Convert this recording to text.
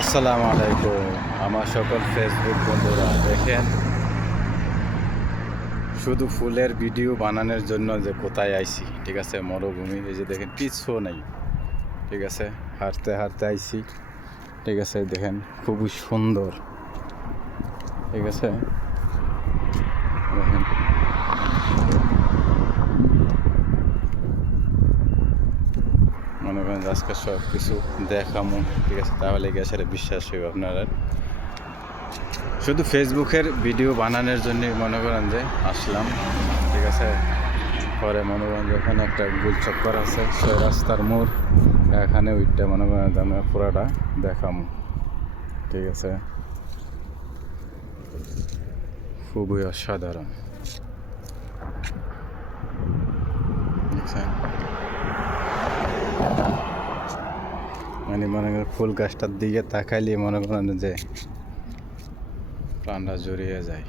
আসসালামু আলাইকুম আমার সকল ফেসবুক বন্ধুরা। দেখেন শুধু ফুলের ভিডিও বানানোর জন্য যে কোথায় আইছি, ঠিক আছে, মরুভূমি। এই যে দেখেন পিছু নেই, ঠিক আছে, হাঁটতে হাঁটতে আইছি, ঠিক আছে। দেখেন খুবই সুন্দর, ঠিক আছে। দেখেন মনে করেন আজকে সব কিছু দেখামো, ঠিক আছে, তাহলে গ্যাসের বিশ্বাস হইব আপনারা। শুধু ফেসবুকের ভিডিও বানানোর জন্যই মনে করেন যে আসলাম, ঠিক আছে। পরে মনে করেন যে এখানে একটা গোল চক্কর আছে, সে রাস্তার মোড়, এখানে ওইটা মনে করেন যে আমি পুরাটা দেখামো, ঠিক আছে। খুবই অসাধারণ, দেখছেন। মানে মনে করেন ফুল গাছটার দিকে তাকাইলে মনে করেন যে প্রাণটা জড়িয়ে যায়।